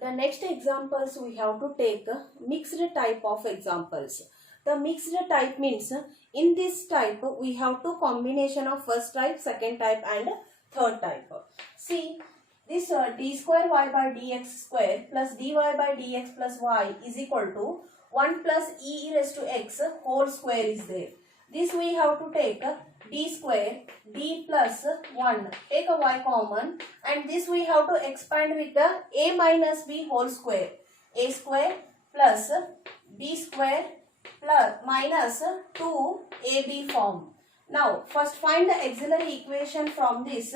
The next examples we have to take mixed type of examples. The mixed type means in this type we have two combination of first type, second type and third type. See this d square y by dx square plus dy by dx plus y is equal to 1 plus e raised to x whole square is there. This we have to take d square d plus 1, take a y common, and this we have to expand with the a minus b whole square, a square plus b square plus minus 2ab form. Now first find the auxiliary equation from this.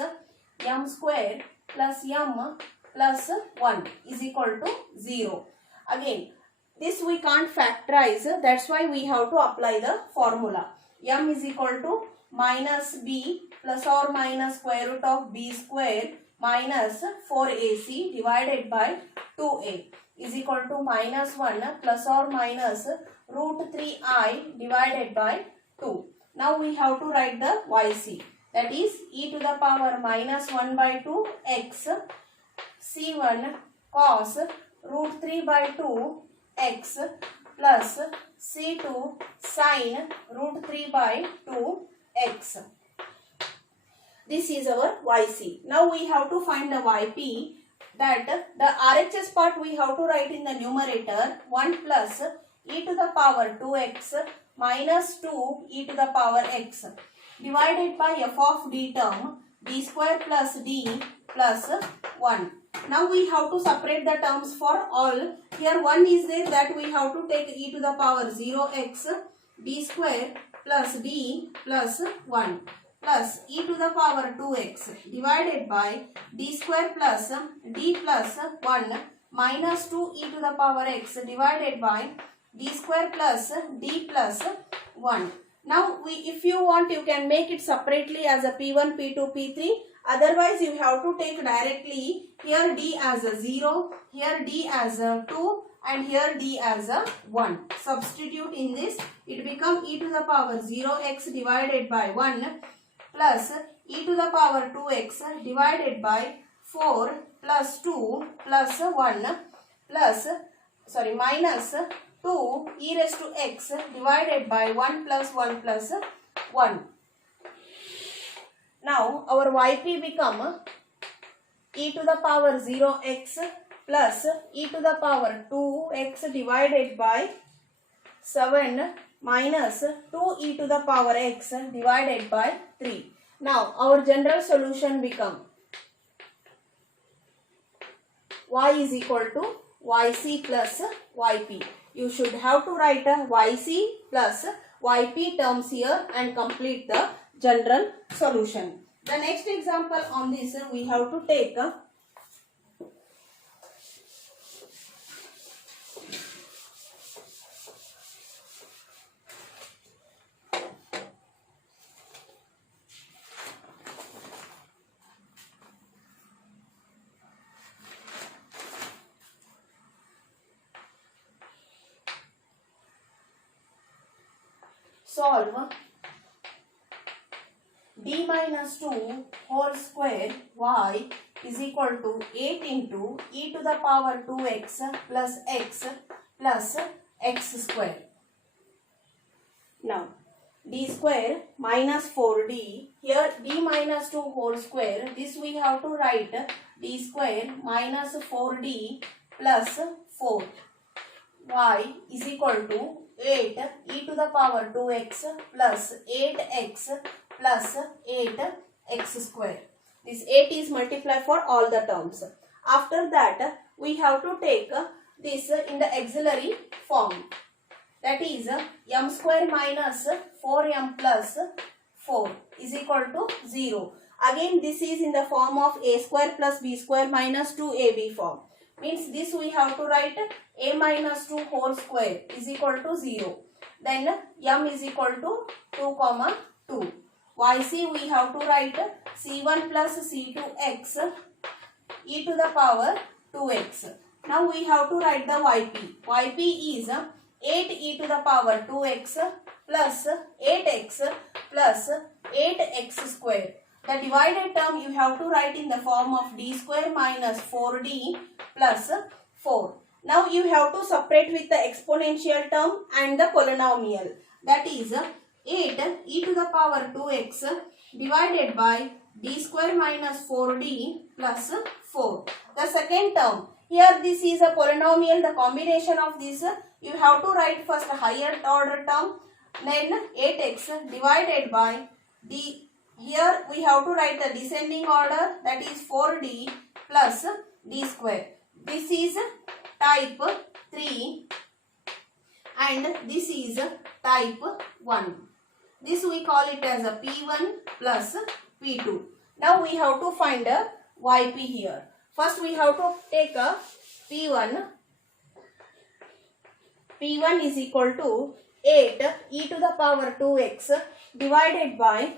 M square plus m plus 1 is equal to 0. Again this we can't factorize, that's why we have to apply the formula. M is equal to minus b plus or minus square root of b square minus 4ac divided by 2a is equal to minus 1 plus or minus root 3I divided by 2. Now we have to write the YC, that is e to the power minus 1 by 2 x c1 cos root 3 by 2 x plus c2 sin root 3 by 2 x. This is our YC. Now we have to find the YP, that the RHS part we have to write in the numerator 1 plus e to the power 2x minus 2 e to the power x divided by f of d term d square plus d plus 1. Now we have to separate the terms for all. Here 1 is there, that we have to take e to the power 0x d square plus d plus 1 plus e to the power 2x divided by d square plus d plus 1 minus 2 e to the power x divided by d square plus d plus 1. Now if you want, you can make it separately as a p1, p2, p3. Otherwise you have to take directly here d as a 0, here d as a 2 and here d as a 1. Substitute in this, it become e to the power 0x divided by 1 plus e to the power 2x divided by 4 plus 2 plus 1 plus minus 2 e raised to x divided by 1 plus 1 plus 1. Now our YP become e to the power 0x plus e to the power 2x divided by 7 minus 2 e to the power x divided by 3. Now our general solution become y is equal to YC plus YP. You should have to write a YC plus YP terms here and complete the general solution. The next example on this we have to take solve d minus 2 whole square y is equal to 8 into e to the power 2x plus x square. Now d square minus 4d, here d minus 2 whole square, this we have to write d square minus 4d plus 4 y is equal to 8 e to the power 2x plus 8x plus 8x square. This 8 is multiplied for all the terms. After that we have to take this in the auxiliary form, that is m square minus 4m plus 4 is equal to 0. Again this is in the form of a square plus b square minus 2ab form. Means this we have to write a minus 2 whole square is equal to 0. Then m is equal to 2 comma 2. YC we have to write c1 plus c2x e to the power 2x. Now we have to write the YP. YP is 8 e to the power 2x plus 8x plus 8x square. The divided term you have to write in the form of d square minus 4d plus 4. Now you have to separate with the exponential term and the polynomial. That is 8 e to the power 2x divided by d square minus 4d plus 4. The second term, here this is a polynomial, the combination of this, you have to write first higher order term, then 8x divided by d, here we have to write the descending order, that is 4d plus d square. This is type 3 and this is type 1. This we call it as a P1 plus P2. Now we have to find a YP here. First we have to take a P1. P1 is equal to 8 e to the power 2x divided by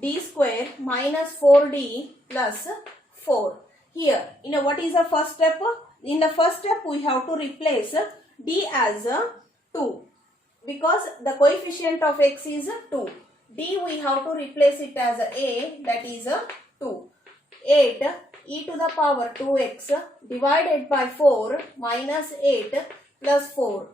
d square minus 4d plus 4. Here, what is the first step? In the first step, we have to replace d as 2 because the coefficient of x is 2. D we have to replace it as a, that is 2. 8 e to the power 2x divided by 4 minus 8 plus 4.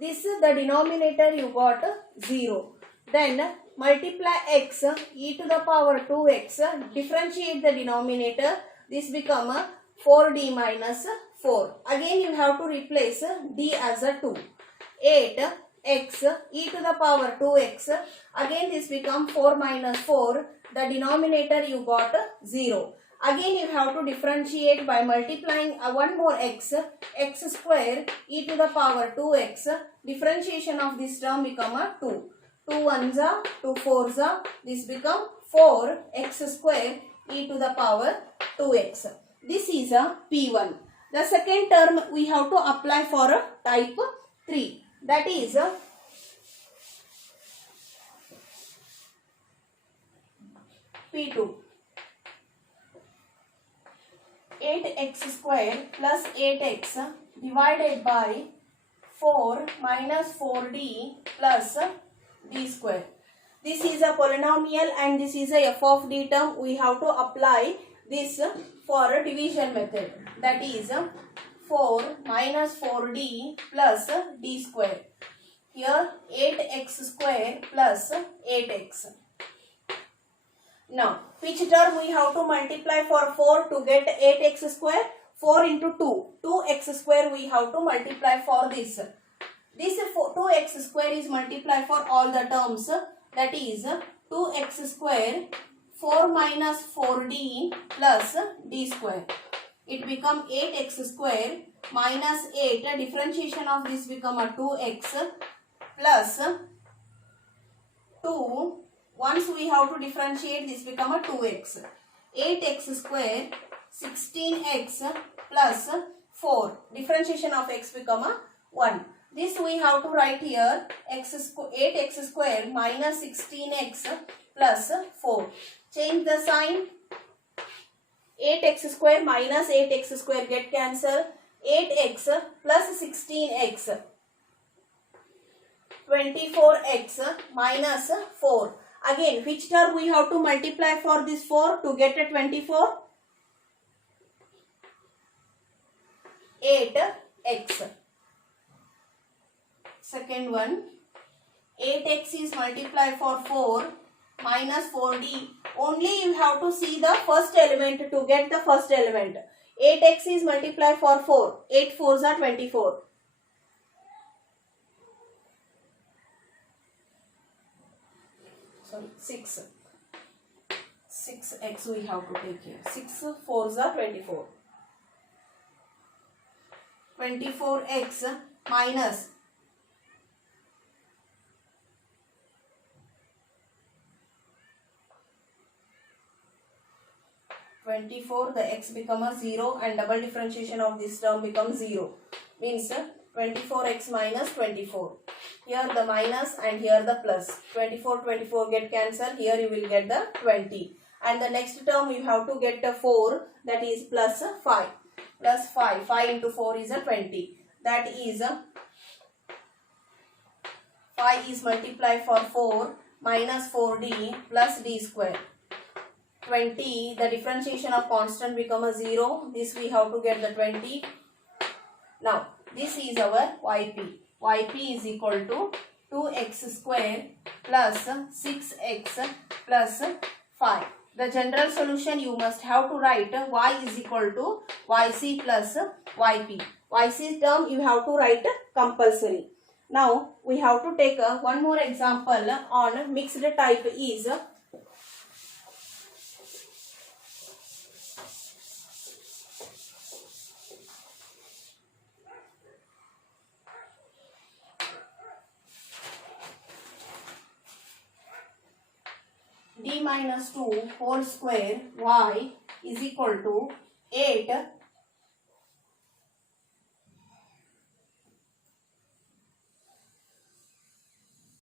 This is the denominator, you got 0. Then multiply x e to the power 2x, differentiate the denominator, this become 4d minus 4. Again you have to replace d as a 2. 8x e to the power 2x, again this become 4 minus 4, the denominator you got 0. Again you have to differentiate by multiplying one more x square e to the power 2x, differentiation of this term become a 2. 2 ones are 2 fours are, this become 4x square e to the power 2x. This is a P1. The second term we have to apply for a type 3. That is P2. 8x square plus 8x divided by 4 minus 4d plus d square. This is a polynomial and this is a f of d term. We have to apply this for a division method. That is 4 minus 4d plus d square. Here 8x square plus 8x. Now, which term we have to multiply for 4 to get 8x square? 4 into 2. 2x square we have to multiply for this. This 2x square is multiplied for all the terms. That is 2x square 4 minus 4d plus d square. It become 8x square minus 8. Differentiation of this become a 2x plus 2. Once we have to differentiate, this become a 2x. 8x square 16x plus 4. Differentiation of x become a 1. This we have to write here 8x square minus 16x plus 4. Change the sign. 8x square minus 8x square get cancelled. 8x plus 16x. 24x minus 4. Again, which term we have to multiply for this 4 to get a 24? 8x. Second one, 8x is multiplied for 4 minus 4d. Only you have to see the first element to get the first element. 8x is multiplied for 4. 8 4s are 24. Sorry, 6. 6x we have to take here. 6 4s are 24. 24x minus 24, the x become a 0 and double differentiation of this term becomes 0. Means 24x minus 24. Here the minus and here the plus. 24, 24 get cancelled. Here you will get the 20. And the next term you have to get a 4, that is plus 5. Plus 5. 5 into 4 is a 20. That is 5 is multiplied for 4 minus 4d plus d square. 20, the differentiation of constant become a 0. This we have to get the 20. Now this is our yp. Yp is equal to 2x square plus 6x plus 5. The general solution you must have to write y is equal to yc plus yp. Yc term you have to write compulsory. Now we have to take one more example on mixed type is d minus 2 whole square y is equal to 8